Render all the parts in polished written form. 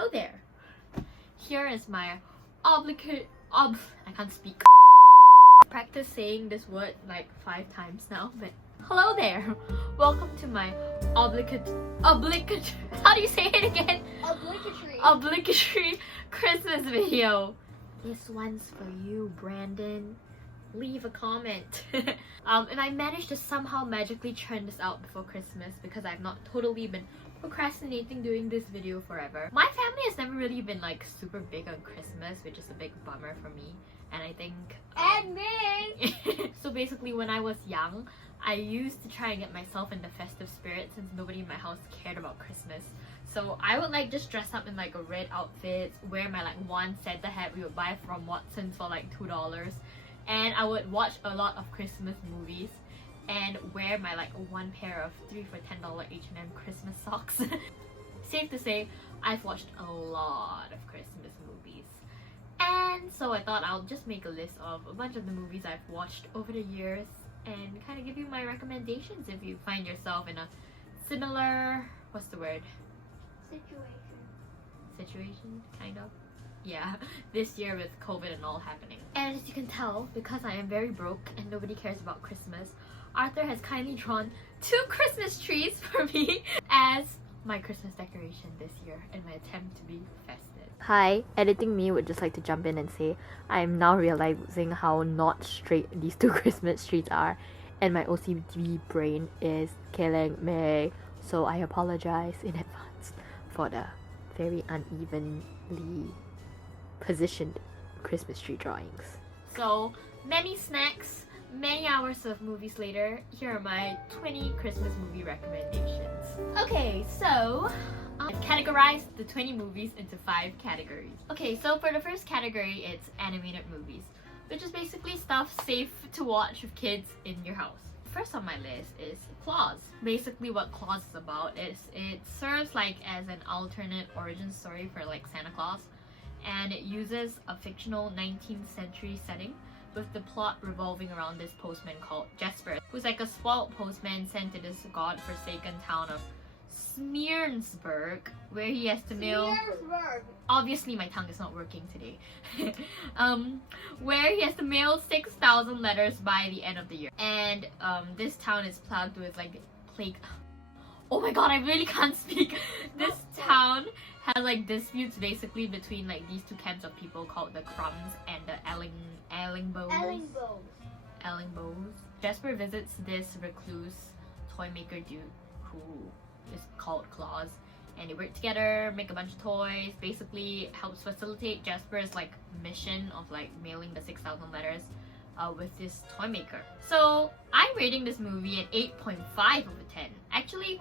Hello there. Here is my I can't speak. Practice saying this word like 5 times now, but hello there. Welcome to my how do you say it again? Obligatory Christmas video. This one's for you, Brandon. Leave a comment. And I managed to somehow magically churn this out before Christmas because I've not totally been procrastinating doing this video forever. My family has never really been like super big on Christmas, which is a big bummer for me. And I think and me. So basically when I was young, I used to try and get myself in the festive spirit since nobody in my house cared about Christmas. So I would like just dress up in like a red outfit, wear my like one Santa hat we would buy from Watson's for like $2, and I would watch a lot of Christmas movies and wear my like one pair of 3 for $10 H&M Christmas socks. Safe to say, I've watched a lot of Christmas movies. And so I thought I'll just make a list of a bunch of the movies I've watched over the years and kind of give you my recommendations if you find yourself in a similar, what's the word? Situation, kind of. Yeah, this year with COVID and all happening. And as you can tell, because I am very broke and nobody cares about Christmas, Arthur has kindly drawn 2 Christmas trees for me as my Christmas decoration this year in my attempt to be festive. Hi, editing me would just like to jump in and say I am now realizing how not straight these 2 Christmas trees are, and my OCD brain is killing me. So I apologize in advance for the very unevenly positioned Christmas tree drawings. So many snacks, many hours of movies later, here are my 20 Christmas movie recommendations. Okay, so I've categorized the 20 movies into 5 categories. Okay, so for the first category, it's animated movies, which is basically stuff safe to watch with kids in your house. First on my list is Claus. Basically what Claus is about is it serves like as an alternate origin story for like Santa Claus, and it uses a fictional 19th century setting with the plot revolving around this postman called Jesper, who's like a spoiled postman sent to this god-forsaken town of Smearnsburg, where he has to mail... Obviously my tongue is not working today. Where he has to mail 6,000 letters by the end of the year. And this town is plagued with like plague... Oh my god, I really can't speak! This town has like disputes basically between like these 2 camps of people called the Crumbs and the Ellingbos. Jesper visits this recluse toy maker dude who is called Claus, and they work together, make a bunch of toys, basically helps facilitate Jesper's like mission of like mailing the 6,000 letters with this toy maker. So I'm rating this movie an 8.5 over 10. Actually,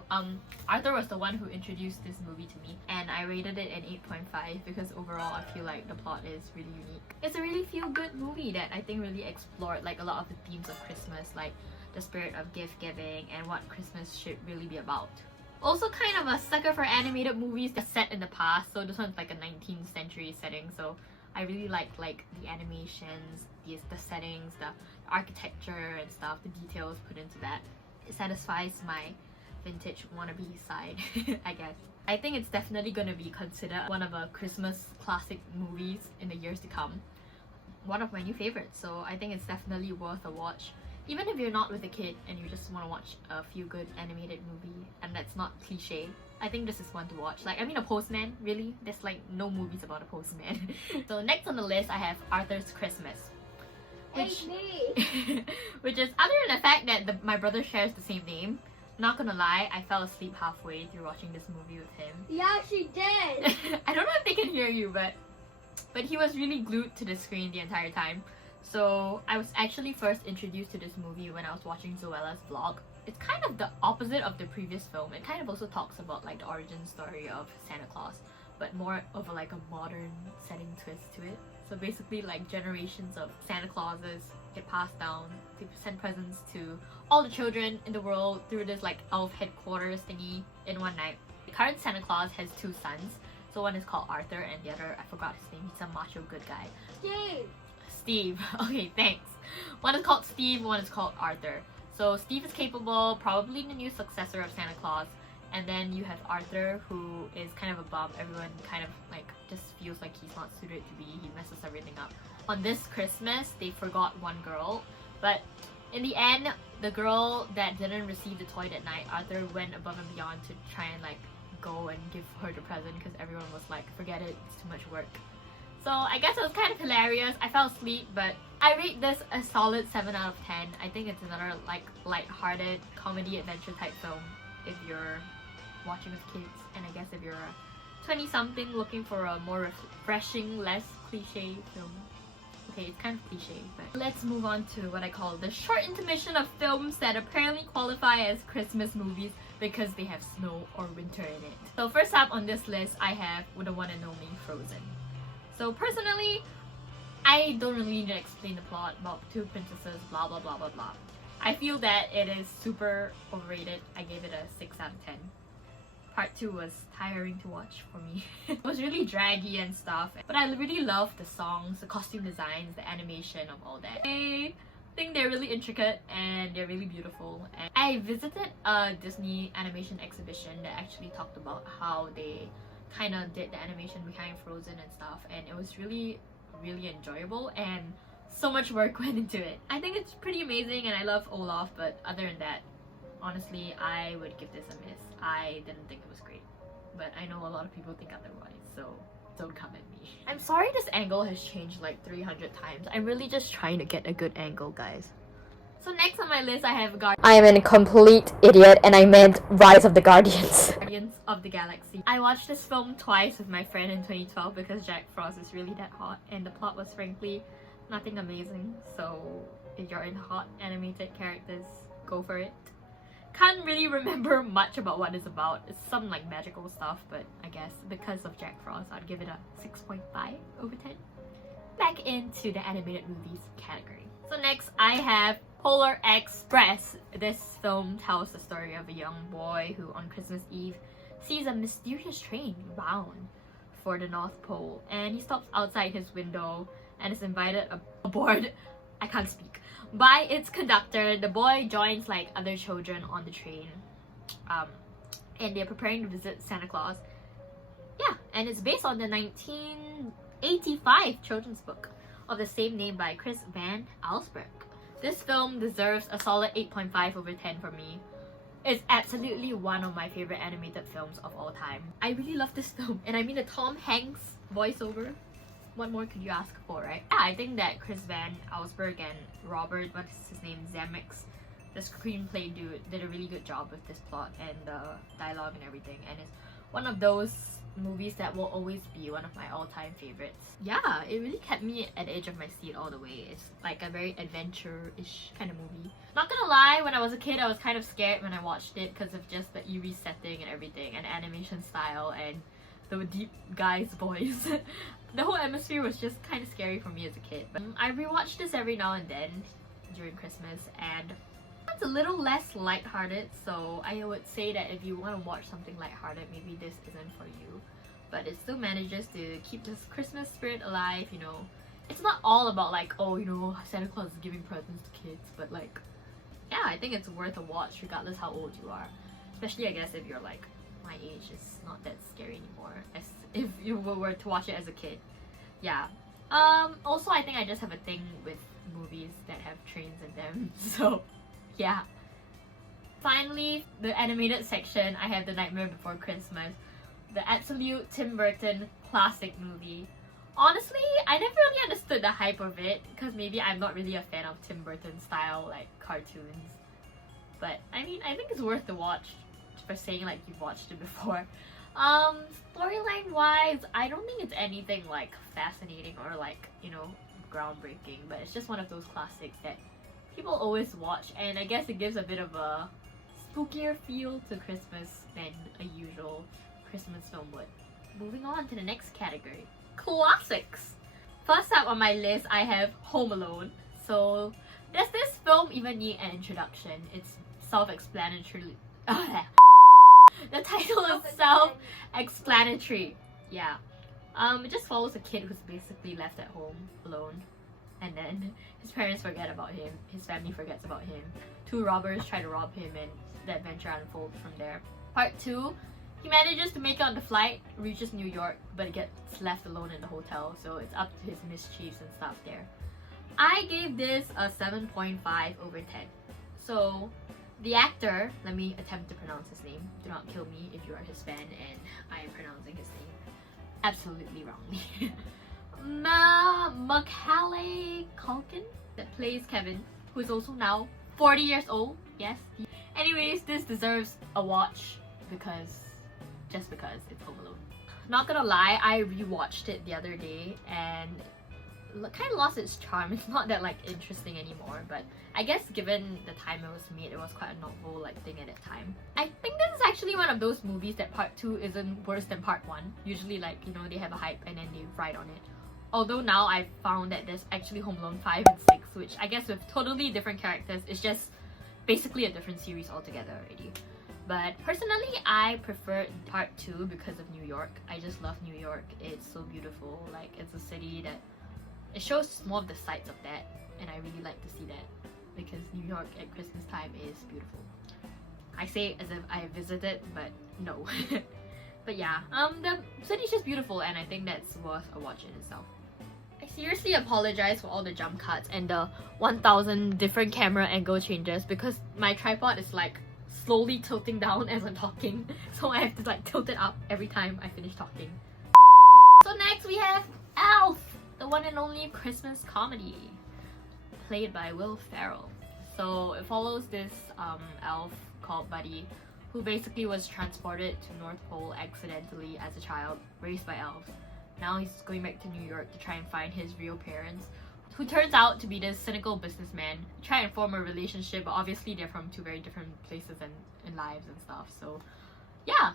Arthur was the one who introduced this movie to me, and I rated it an 8.5 because overall I feel like the plot is really unique. It's a really feel-good movie that I think really explored like a lot of the themes of Christmas, like the spirit of gift giving and what Christmas should really be about. Also kind of a sucker for animated movies that's set in the past, so this one's like a 19th century setting, so I really like the animations, the settings, the architecture and stuff, the details put into that. It satisfies my vintage wannabe side, I guess. I think it's definitely gonna be considered one of a Christmas classic movies in the years to come. One of my new favorites, so I think it's definitely worth a watch. Even if you're not with a kid and you just want to watch a feel good animated movie and that's not cliche, I think this is one to watch. Like, I mean, a postman, really? There's like no movies about a postman. So next on the list I have Arthur's Christmas. Which is, other than the fact that my brother shares the same name, not gonna lie, I fell asleep halfway through watching this movie with him. Yeah, she did! I don't know if they can hear you, but he was really glued to the screen the entire time. So I was actually first introduced to this movie when I was watching Zoella's vlog. It's kind of the opposite of the previous film. It kind of also talks about like the origin story of Santa Claus, but more of a, like a modern setting twist to it. So basically like generations of Santa Clauses get passed down to send presents to all the children in the world through this like elf headquarters thingy in one night. The current Santa Claus has 2 sons. So one is called Arthur and the other, I forgot his name, he's a macho good guy. Steve. Okay, thanks. One is called Steve, one is called Arthur. So Steve is capable, probably the new successor of Santa Claus, And then you have Arthur, who is kind of a bum. Everyone kind of like just feels like he's not suited to be. He messes everything up. On this Christmas, they forgot one girl, but in the end, the girl that didn't receive the toy that night, Arthur went above and beyond to try and like go and give her the present because everyone was like, forget it, it's too much work. So I guess it was kind of hilarious. I fell asleep, but I rate this a solid 7 out of 10. I think it's another like light-hearted comedy adventure type film if you're watching with kids, and I guess if you're a 20-something looking for a more refreshing, less cliche film. Okay, it's kind of cliche, but let's move on to what I call the short intermission of films that apparently qualify as Christmas movies because they have snow or winter in it. So first up on this list, I have the one and only Frozen. So personally, I don't really need to explain the plot about two princesses, blah blah blah blah blah. I feel that it is super overrated. I gave it a 6 out of 10. Part 2 was tiring to watch for me. It was really draggy and stuff, but I really loved the songs, the costume designs, the animation of all that. I think they're really intricate and they're really beautiful. And I visited a Disney animation exhibition that actually talked about how they kind of did the animation behind Frozen and stuff, and it was really enjoyable and so much work went into it. I think it's pretty amazing and I love Olaf, but other than that, honestly, I would give this a miss. I didn't think it was great, but I know a lot of people think otherwise, so don't come at me. I'm sorry this angle has changed like 300 times. I'm really just trying to get a good angle, guys. So next on my list, I have I am a complete idiot and I meant Rise of the Guardians. Guardians of the Galaxy. I watched this film twice with my friend in 2012 because Jack Frost is really that hot and the plot was frankly nothing amazing. So if you're into hot animated characters, go for it. Can't really remember much about what it's about. It's some like magical stuff, but I guess because of Jack Frost, I'd give it a 6.5 over 10. Back into the animated movies category. So next, I have Polar Express. This film tells the story of a young boy who on Christmas Eve sees a mysterious train bound for the North Pole, and he stops outside his window and is invited aboard, I can't speak, by its conductor. The boy joins like other children on the train, and they're preparing to visit Santa Claus. Yeah, and it's based on the 1985 children's book of the same name by Chris Van Allsburg. This film deserves a solid 8.5 over 10 for me. It's absolutely one of my favorite animated films of all time. I really love this film, and I mean the Tom Hanks voiceover. What more could you ask for, right? Yeah, I think that Chris Van Allsburg and Robert, what's his name, Zemeckis, the screenplay dude, did a really good job with this plot and the dialogue and everything, and it's one of those movies that will always be one of my all-time favorites. Yeah, it really kept me at the edge of my seat all the way. It's like a very adventure-ish kind of movie. Not gonna lie, when I was a kid, I was kind of scared when I watched it because of just the eerie setting and everything, and animation style, and the deep guy's voice. The whole atmosphere was just kind of scary for me as a kid. But I rewatch this every now and then during Christmas, and it's a little less lighthearted, so I would say that if you want to watch something lighthearted, maybe this isn't for you. But it still manages to keep this Christmas spirit alive, you know. It's not all about like, oh, you know, Santa Claus is giving presents to kids, but like, yeah, I think it's worth a watch regardless how old you are. Especially, I guess, if you're like my age, it's not that scary anymore as if you were to watch it as a kid. Yeah. Also, I think I just have a thing with movies that have trains in them, so yeah. Finally, the animated section, I have The Nightmare Before Christmas, the absolute Tim Burton classic movie. Honestly, I never really understood the hype of it because maybe I'm not really a fan of Tim Burton style like cartoons. But I mean, I think it's worth the watch for saying like you've watched it before. Storyline wise, I don't think it's anything like fascinating or like, you know, groundbreaking, but it's just one of those classics that people always watch, and I guess it gives a bit of a spookier feel to Christmas than a usual Christmas film would. Moving on to the next category, classics. First up on my list, I have Home Alone. So does this film even need an introduction? It's self-explanatory. The title is self-explanatory. Yeah. It just follows a kid who's basically left at home alone, and then his parents forget about him, his family forgets about him, two robbers try to rob him, and the adventure unfolds from there. Part 2, he manages to make it on the flight, reaches New York, but gets left alone in the hotel, so it's up to his mischiefs and stuff there. I gave this a 7.5 over 10. So, the actor, let me attempt to pronounce his name. Do not kill me if you are his fan and I am pronouncing his name absolutely wrongly. Macaulay Culkin, that plays Kevin, who is also now 40 years old. Yes. Anyways, this deserves a watch just because it's Home Alone. Not gonna lie, I rewatched it the other day and kind of lost its charm. It's not that like interesting anymore, but I guess given the time it was made, it was quite a novel like thing at that time. I think this is actually one of those movies that part 2 isn't worse than part 1. Usually like, you know, they have a hype and then they ride on it. Although now I've found that there's actually Home Alone 5 and 6, which I guess with totally different characters, it's just basically a different series altogether already. But personally, I preferred part 2 because of New York. I just love New York. It's so beautiful. Like, it's a city that it shows more of the sights of that, and I really like to see that because New York at Christmas time is beautiful. I say as if I visited, but no. But yeah, the city's just beautiful, and I think that's worth a watch in itself. I seriously apologize for all the jump cuts and the 1000 different camera angle changes because my tripod is like slowly tilting down as I'm talking, so I have to like tilt it up every time I finish talking. So next we have Elf, the one and only Christmas comedy, played by Will Ferrell. So it follows this elf called Buddy, who basically was transported to North Pole accidentally as a child, raised by elves. Now he's going back to New York to try and find his real parents, who turns out to be this cynical businessman, try and form a relationship, but obviously they're from two very different places and lives and stuff. So yeah,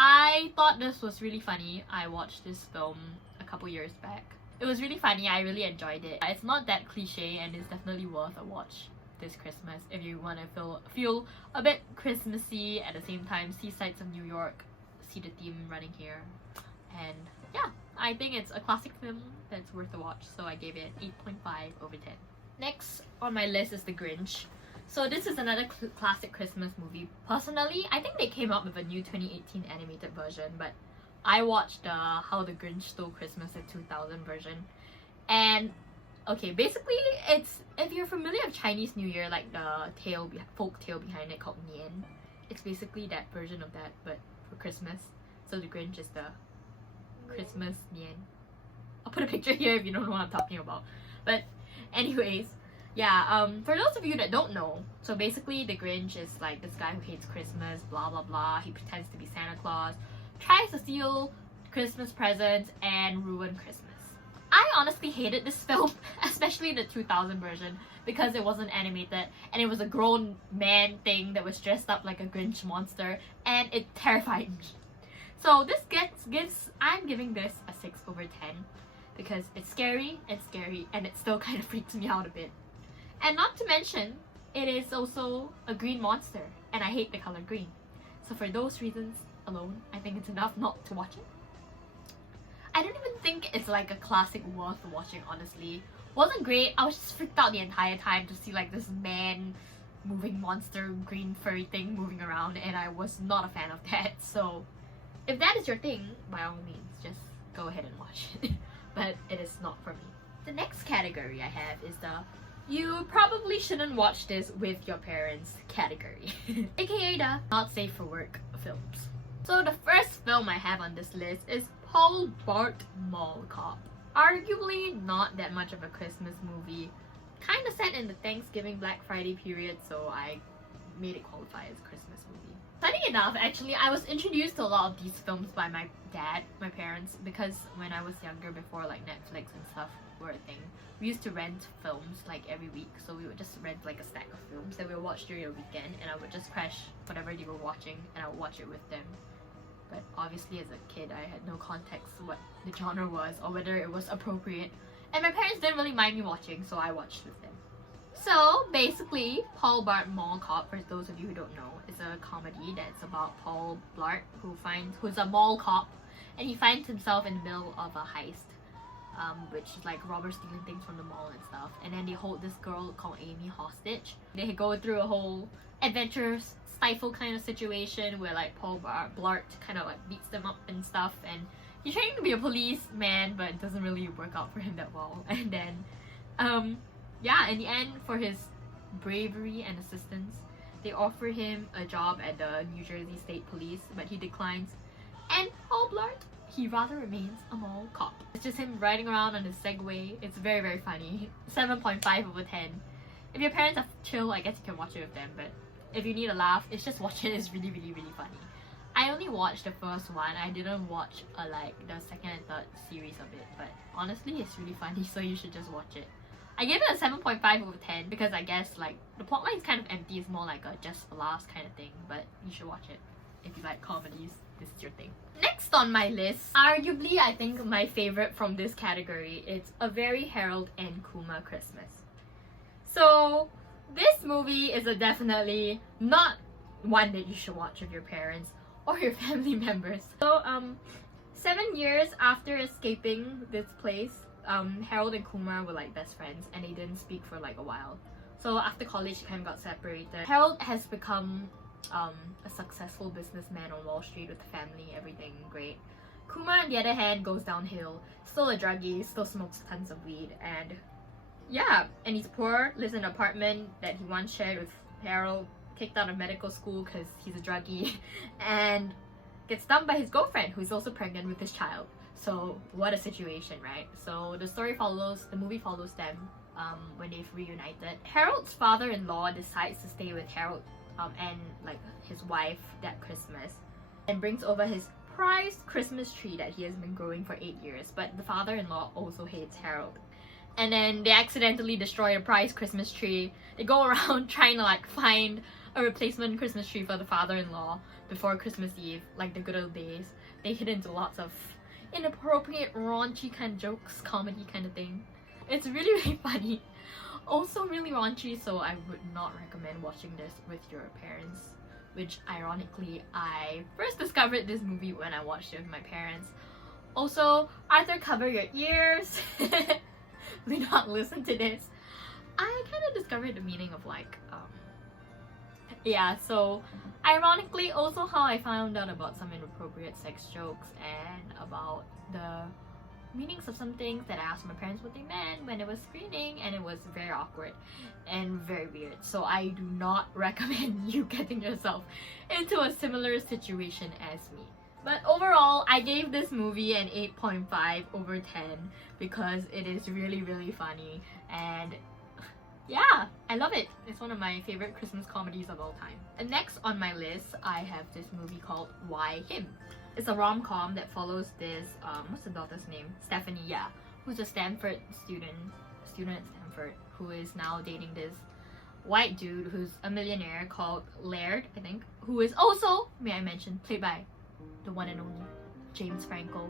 I thought this was really funny. I watched this film a couple years back. It was really funny. I really enjoyed it. It's not that cliche and it's definitely worth a watch this Christmas if you want to feel a bit Christmassy at the same time, see sights of New York, see the theme running here, and yeah, I think it's a classic film that's worth a watch, so I gave it 8.5 over 10. Next on my list is The Grinch. So this is another classic Christmas movie. Personally, I think they came up with a new 2018 animated version, but I watched the How the Grinch Stole Christmas in 2000 version. And okay, basically it's, if you're familiar with Chinese New Year, like the folk tale behind it called Nian, it's basically that version of that, but for Christmas. So the Grinch is the Christmas Nian. I'll put a picture here if you don't know what I'm talking about. But anyways, yeah, for those of you that don't know, so basically the Grinch is like this guy who hates Christmas, blah blah blah. He pretends to be Santa Claus, tries to steal Christmas presents and ruin Christmas. I honestly hated this film, especially the 2000 version, because it wasn't animated and it was a grown man thing that was dressed up like a Grinch monster, and it terrified me. So this I'm giving this a 6 over 10 because it's scary and it still kind of freaks me out a bit. And not to mention, it is also a green monster and I hate the color green. So for those reasons alone, I think it's enough not to watch it. I don't even think it's like a classic worth watching, honestly. Wasn't great. I was just freaked out the entire time to see like this man moving monster green furry thing moving around, and I was not a fan of that. So if that is your thing, by all means, just go ahead and watch it. But it is not for me. The next category I have is the you probably shouldn't watch this with your parents category, aka the not safe for work films. So the first film I have on this list is Paul Bart Mall Cop. Arguably not that much of a Christmas movie, kind of set in the Thanksgiving Black Friday period, so I made it qualify as a Christmas movie. Funny enough, actually, I was introduced to a lot of these films by my dad, my parents, because when I was younger, before like Netflix and stuff were a thing, we used to rent films like every week. So we would just rent like a stack of films that we would watch during a weekend, and I would just crash whatever they were watching and I would watch it with them. But obviously as a kid, I had no context what the genre was or whether it was appropriate, and my parents didn't really mind me watching, so I watched with them. So basically, Paul Bart Mall Cop, for those of you who don't know, is a comedy that's about Paul Blart, who's a mall cop, and he finds himself in the middle of a heist. which is like robbers stealing things from the mall and stuff. And then they hold this girl called Amy hostage. They go through a whole adventure stifle kind of situation where like Bart kind of like beats them up and stuff, and he's trying to be a policeman, but it doesn't really work out for him that well. And then yeah, in the end, for his bravery and assistance, they offer him a job at the New Jersey State Police, but he declines. And oh Bart, he rather remains a mall cop. It's just him riding around on his Segway. It's very, very funny. 7.5 over 10. If your parents are chill, I guess you can watch it with them, but if you need a laugh, it's just watch it. It's really, really, really funny. I only watched the first one. I didn't watch like the second and third series of it, but honestly, it's really funny, so you should just watch it. I gave it a 7.5 over 10 because I guess like the plotline is kind of empty. It's more like a just for laughs kind of thing, but you should watch it if you like comedies. This is your thing. Next on my list, arguably I think my favorite from this category, it's A Very Harold and Kumar Christmas. So this movie is definitely not one that you should watch with your parents or your family members. So 7 years after escaping this place, Harold and Kumar were like best friends and they didn't speak for like a while. So after college, they kind of got separated. Harold has become a successful businessman on Wall Street with the family, everything great. Kumar, on the other hand, goes downhill. Still a druggie, still smokes tons of weed, and yeah, and he's poor, lives in an apartment that he once shared with Harold, kicked out of medical school because he's a druggie, and gets dumped by his girlfriend, who's also pregnant with his child. So what a situation, right? So the movie follows them when they've reunited. Harold's father-in-law decides to stay with Harold and like his wife that Christmas, and brings over his prized Christmas tree that he has been growing for 8 years. But the father-in-law also hates Harold, and then they accidentally destroy the prized Christmas tree. They go around trying to like find a replacement Christmas tree for the father-in-law before Christmas Eve, like the good old days. They hit into lots of inappropriate, raunchy kind of jokes, comedy kind of thing. It's really, really funny. Also really raunchy, so I would not recommend watching this with your parents, which ironically I first discovered this movie when I watched it with my parents. Also, Arthur, cover your ears. Do not listen to this. I kind of discovered the meaning of like yeah, so ironically also how I found out about some inappropriate sex jokes and about the meanings of some things that I asked my parents what they meant when it was screening, and it was very awkward and very weird. So I do not recommend you getting yourself into a similar situation as me. But overall, I gave this movie an 8.5 over 10 because it is really, really funny, and yeah, I love it. It's one of my favorite Christmas comedies of all time. And next on my list, I have this movie called Why Him? It's a rom-com that follows this, what's the daughter's name? Stephanie, yeah, who's a Stanford student at Stanford, who is now dating this white dude who's a millionaire called Laird, I think, who is also, may I mention, played by the one and only James Franco.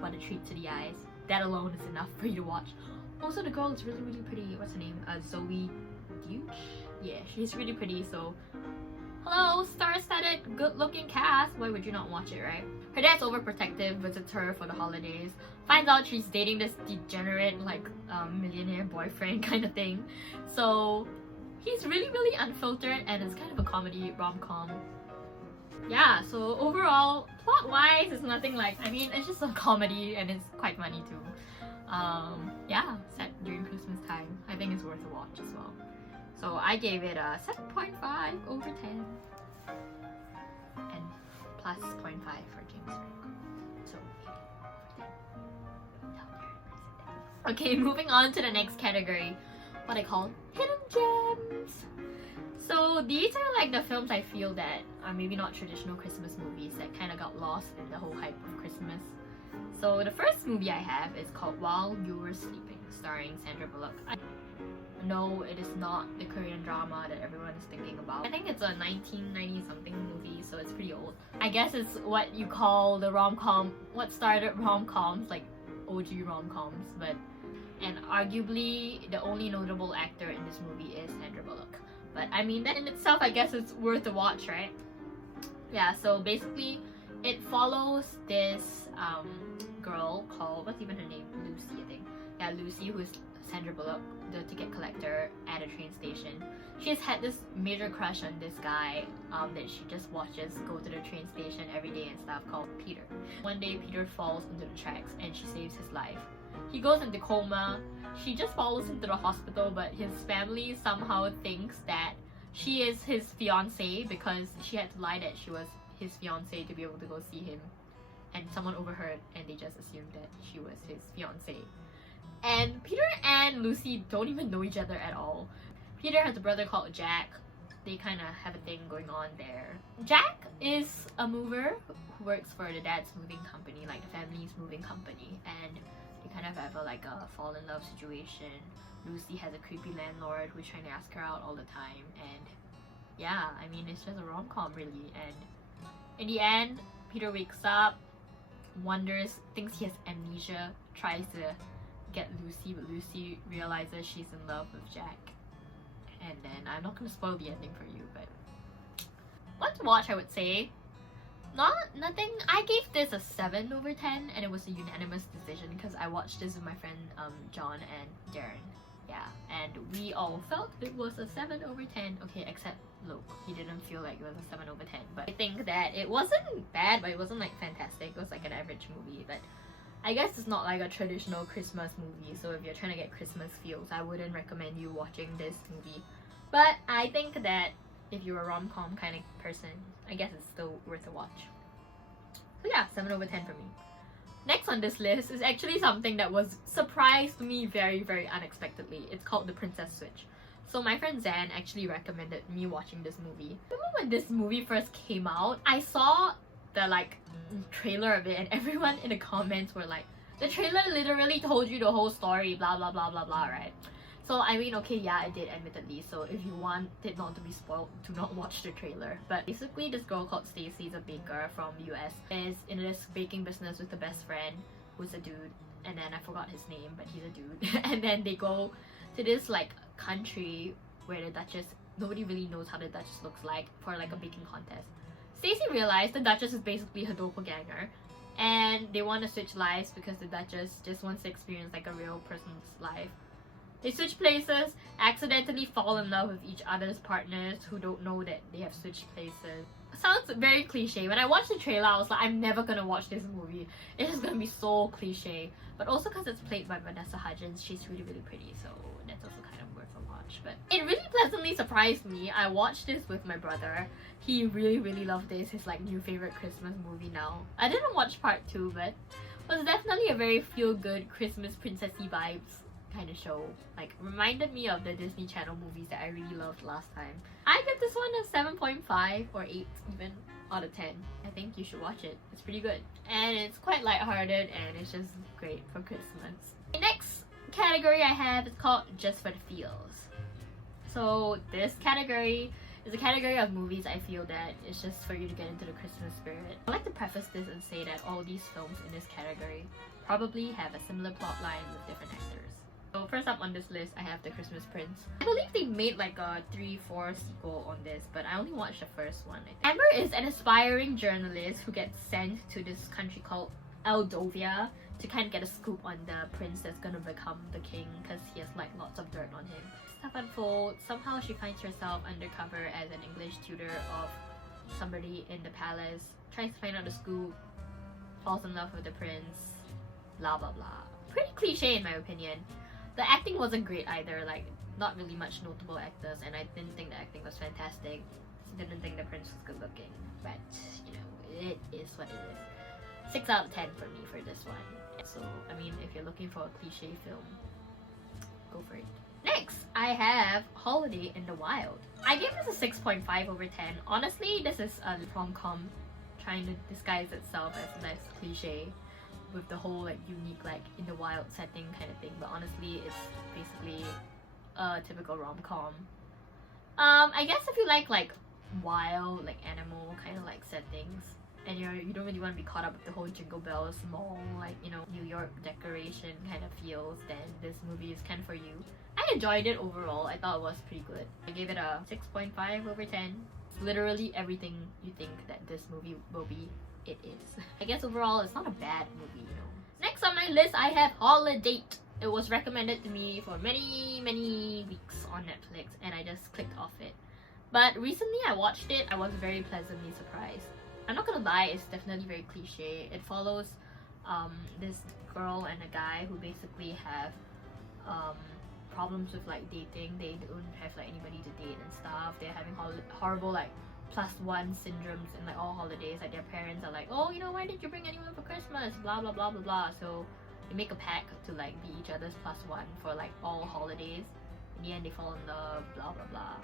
What a treat to the eyes. That alone is enough for you to watch. Also, the girl is really, really pretty. What's her name? Zoe Deutch? Yeah, she's really pretty, so hello, star-studded, good-looking cast. Why would you not watch it, right? Her dad's overprotective, visits her for the holidays, finds out she's dating this degenerate, like, millionaire boyfriend kind of thing. So he's really, really unfiltered, and it's kind of a comedy rom-com. Yeah, so overall, plot-wise, it's nothing like, I mean, it's just a comedy, and it's quite funny too. Yeah, set during Christmas time. I think it's worth a watch as well. So I gave it a 7.5 over 10. And plus 0.5 for James Franco. So 8 over 10. Okay, moving on to the next category. What I call hidden gems. So these are like the films I feel that are maybe not traditional Christmas movies that kind of got lost in the whole hype of Christmas. So the first movie I have is called While You Were Sleeping, starring Sandra Bullock. No, it is not the Korean drama that everyone is thinking about. I think it's a 1990 something movie, so it's pretty old. I guess it's what you call the rom-com, what started rom-coms, like OG rom-coms, but and arguably the only notable actor in this movie is Sandra Bullock. But I mean, that in itself, I guess it's worth a watch, right? Yeah, so basically it follows this girl called, what's even her name? Lucy, I think. Yeah, Lucy, who's Sandra Bullock, the ticket collector at a train station. She has had this major crush on this guy that she just watches go to the train station every day and stuff, called Peter. One day Peter falls into the tracks and she saves his life. He goes into coma. She just follows him to the hospital, but his family somehow thinks that she is his fiancée because she had to lie that she was his fiancée to be able to go see him. And someone overheard and they just assumed that she was his fiancée. And Peter and Lucy don't even know each other at all. Peter has a brother called Jack. They kind of have a thing going on there. Jack is a mover who works for the dad's moving company, like the family's moving company, and they kind of have a fall in love situation. Lucy has a creepy landlord who's trying to ask her out all the time, and yeah, I mean, it's just a rom-com really. And in the end, Peter wakes up, wonders, thinks he has amnesia, tries to get Lucy, but Lucy realizes she's in love with Jack. And then I'm not gonna spoil the ending for you, but one to watch, I would say. Nothing. I gave this a 7 over 10, and it was a unanimous decision because I watched this with my friend John and Darren. Yeah, and we all felt it was a 7 over 10. Okay, except Luke. He didn't feel like it was a 7 over 10. But I think that it wasn't bad, but it wasn't like fantastic. It was like an average movie, but I guess it's not like a traditional Christmas movie, so if you're trying to get Christmas feels, I wouldn't recommend you watching this movie. But I think that if you're a rom-com kind of person, I guess it's still worth a watch. So yeah, 7 over 10 for me. Next on this list is actually something that was surprised me very, very unexpectedly. It's called The Princess Switch. So my friend Zan actually recommended me watching this movie. Remember when this movie first came out, I saw the trailer of it and everyone in the comments were like, the trailer literally told you the whole story, blah blah blah blah blah, right? So I mean, okay, yeah, it did admittedly, so if you want it not to be spoiled, do not watch the trailer. But basically this girl called Stacy is a baker from the US, is in this baking business with the best friend who's a dude, and then I forgot his name, but he's a dude. And then they go to this country where the Duchess, nobody really knows how the Duchess looks like, for a baking contest. Stacy realized the Duchess is basically her doppelganger, and they want to switch lives because the Duchess just wants to experience a real person's life. They switch places, accidentally fall in love with each other's partners who don't know that they have switched places. Sounds very cliche. When I watched the trailer, I was like, I'm never gonna watch this movie. It's just gonna be so cliche. But also because it's played by Vanessa Hudgens, she's really, really pretty, so that's also kind of worth a watch. But it really pleasantly surprised me. I watched this with my brother. He really, really loved this. His new favorite Christmas movie now. I didn't watch part 2, but it was definitely a very feel-good Christmas princessy vibes kind of show. Reminded me of the Disney Channel movies that I really loved last time. I give this one a 7.5 or 8 even out of 10. I think you should watch it. It's pretty good. And it's quite lighthearted and it's just great for Christmas. The next category I have is called Just for the Feels. So this category is a category of movies I feel that it's just for you to get into the Christmas spirit. I'd like to preface this and say that all these films in this category probably have a similar plot line with different actors. So first up on this list, I have The Christmas Prince. I believe they made a 3-4 sequel on this, but I only watched the first one. Amber is an aspiring journalist who gets sent to this country called Eldovia to kind of get a scoop on the prince that's gonna become the king because he has lots of dirt on him. Stuff unfolds. Somehow she finds herself undercover as an English tutor of somebody in the palace, tries to find out the scoop, falls in love with the prince, blah blah blah. Pretty cliche in my opinion. The acting wasn't great either, not really much notable actors, and I didn't think the acting was fantastic. Didn't think the prince was good looking, but it is what it is. 6 out of 10 for me for this one. So I mean, if you're looking for a cliche film, go for it. Next, I have Holiday in the Wild. I gave this a 6.5 over 10. Honestly, this is a rom-com trying to disguise itself as less cliche, with the whole unique in the wild setting kind of thing, but honestly it's basically a typical rom-com. I guess if you like wild animal kind of settings and you don't really want to be caught up with the whole Jingle Bells mall New York decoration kind of feels, then this movie is kind of for you. I enjoyed it overall. I thought it was pretty good. I gave it a 6.5 over 10. It's literally everything you think that this movie will be. It is. I guess overall it's not a bad movie, Next on my list, I have Holidate. It was recommended to me for many weeks on Netflix, and I just clicked off it. But recently I watched it, I was very pleasantly surprised. I'm not gonna lie, it's definitely very cliche. It follows this girl and a guy who basically have problems with like dating. They don't have like anybody to date and stuff. They're having horrible like +1 syndromes in like all holidays. Like their parents are like, oh, you know, why didn't you bring anyone for Christmas? Blah blah blah blah blah. So they make a pact to like be each other's +1 for like all holidays. In the end, they fall in love. Blah blah blah.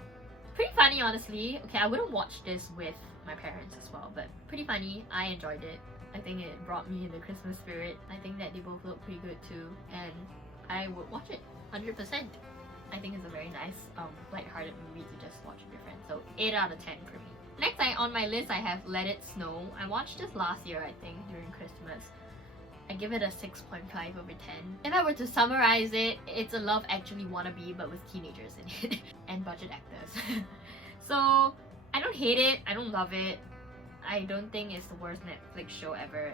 Pretty funny, honestly. Okay, I wouldn't watch this with my parents as well, but pretty funny. I enjoyed it. I think it brought me in the Christmas spirit. I think that they both look pretty good too, and I would watch it 100%. I think it's a very nice, light-hearted movie to just watch with your friends. So 8 out of 10 for me. Next, on my list, I have Let It Snow. I watched this last year, I think, during Christmas. I give it a 6.5 over 10. If I were to summarize it, it's a Love Actually wannabe, but with teenagers in it and budget actors. So I don't hate it. I don't love it. I don't think it's the worst Netflix show ever,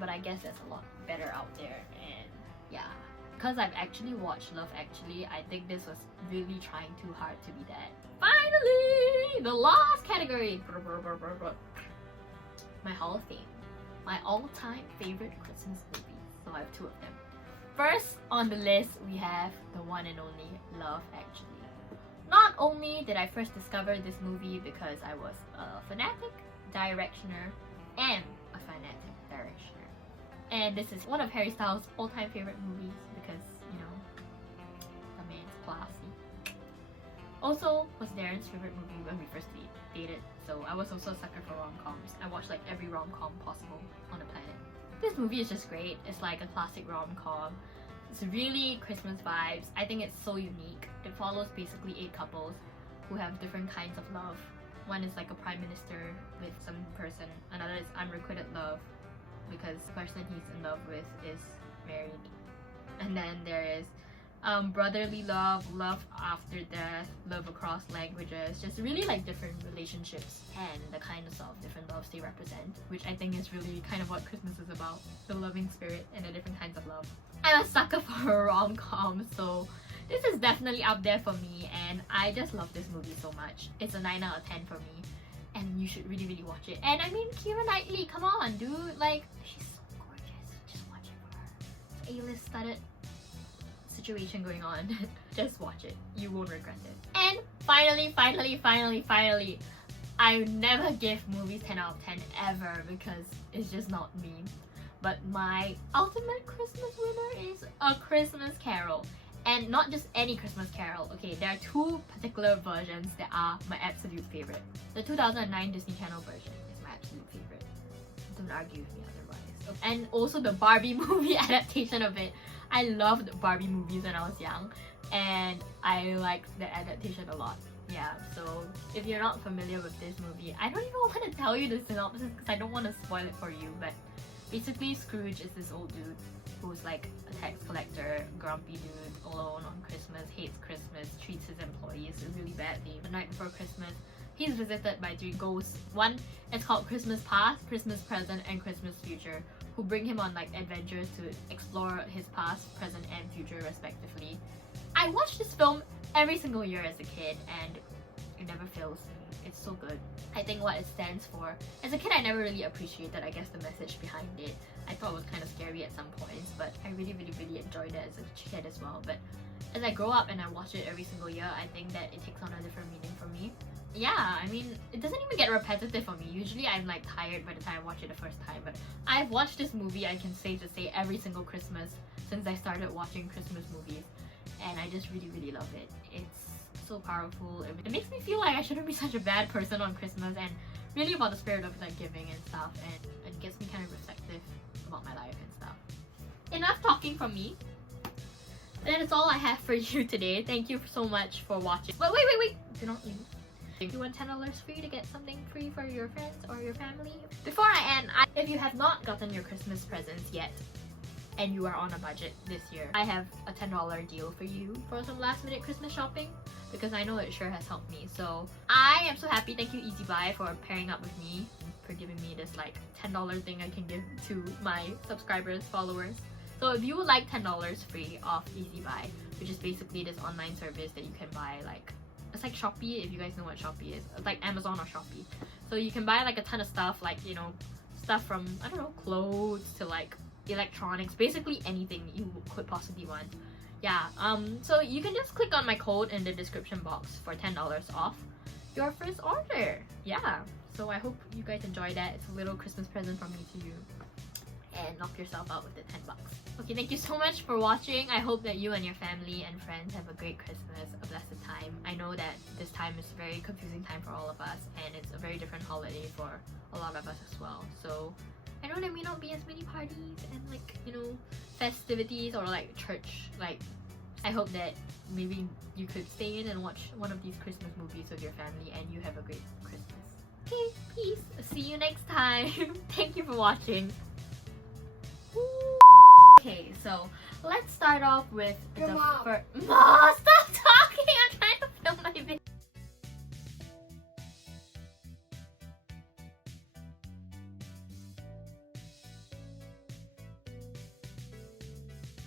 but I guess there's a lot better out there. And yeah, because I've actually watched Love Actually, I think this was really trying too hard to be that. Finally, the last category. My Hall of Fame. My all-time favorite Christmas movies. So I have 2 of them. First on the list, we have the one and only Love Actually. Not only did I first discover this movie because I was a fanatic directioner and a fanatic directioner. And this is one of Harry Styles' all-time favorite movies because, you know, the man's classy. Also was Darren's favorite movie when we first dated, so I was also a sucker for rom-coms. I watched like every rom-com possible on the planet. This movie is just great. It's like a classic rom-com. It's really Christmas vibes. I think it's so unique. It follows basically 8 couples who have different kinds of love. One is like a prime minister with some person. Another is unrequited love because the person he's in love with is married. And then there is brotherly love, love after death, love across languages, just really like different relationships and the kind of different loves they represent, which I think is really kind of what Christmas is about, the loving spirit and the different kinds of love. I'm a sucker for rom-com, so this is definitely up there for me, and I just love this movie so much. It's a 9 out of 10 for me, and you should really watch it. And I mean, Keira Knightley, come on dude, like, she's so gorgeous. Just watch it for her. It's A-list studded situation going on. Just watch it, you won't regret it. And finally, I never give movies 10 out of 10 ever because it's just not me. But my ultimate Christmas winner is A Christmas Carol. And not just any Christmas Carol. Okay, there are 2 particular versions that are my absolute favorite. The 2009 Disney Channel version is my absolute favorite. Don't argue with me otherwise. And also the Barbie movie adaptation of it. I loved Barbie movies when I was young, and I liked the adaptation a lot. Yeah, so if you're not familiar with this movie, I don't even want to tell you the synopsis because I don't want to spoil it for you, but basically Scrooge is this old dude who's like a tax collector, grumpy dude, alone on Christmas, hates Christmas, treats his employees really badly. The night before Christmas, he's visited by 3 ghosts. One is called Christmas Past, Christmas Present, and Christmas Future, who bring him on like adventures to explore his past, present, and future respectively. I watched this film every single year as a kid, and it never fails me. It's so good. I think what it stands for, as a kid I never really appreciated, I guess, the message behind it. I thought it was kind of scary at some points, but I really enjoyed it as a kid as well. But as I grow up and I watch it every single year, I think that it takes on a different meaning for me. Yeah, I mean, it doesn't even get repetitive for me. Usually I'm like tired by the time I watch it the first time, but I've watched this movie, I can say every single Christmas since I started watching Christmas movies, and I just really love it. It's so powerful. It makes me feel like I shouldn't be such a bad person on Christmas, and really about the spirit of like giving and stuff, and it gets me kind of reflective about my life and stuff. Enough talking from me. That is all I have for you today. Thank you so much for watching. But wait, do not leave. If you want $10 free to get something free for your friends or your family. Before I end, if you have not gotten your Christmas presents yet and you are on a budget this year, I have a $10 deal for you for some last minute Christmas shopping, because I know it sure has helped me. So I am so happy. Thank you Easy Buy for pairing up with me, for giving me this like $10 thing I can give to my subscribers, followers. So if you would like $10 free off Easy Buy, which is basically this online service that you can buy like, it's like Shopee, if you guys know what Shopee is. It's like Amazon or Shopee. So you can buy like a ton of stuff, like, you know, stuff from, I don't know, clothes to like electronics, basically anything you could possibly want. Yeah, so you can just click on my code in the description box for $10 off your first order. Yeah, so I hope you guys enjoy that. It's a little Christmas present from me to you. And knock yourself out with the $10. Okay, thank you so much for watching. I hope that you and your family and friends have a great Christmas, a blessed time. I know that this time is a very confusing time for all of us, and it's a very different holiday for a lot of us as well. So I know there may not be as many parties and like, you know, festivities or like church. Like, I hope that maybe you could stay in and watch one of these Christmas movies with your family and you have a great Christmas. Okay, peace. See you next time. Thank you for watching. Okay, so let's start off with Your the mom. first. Ma, stop!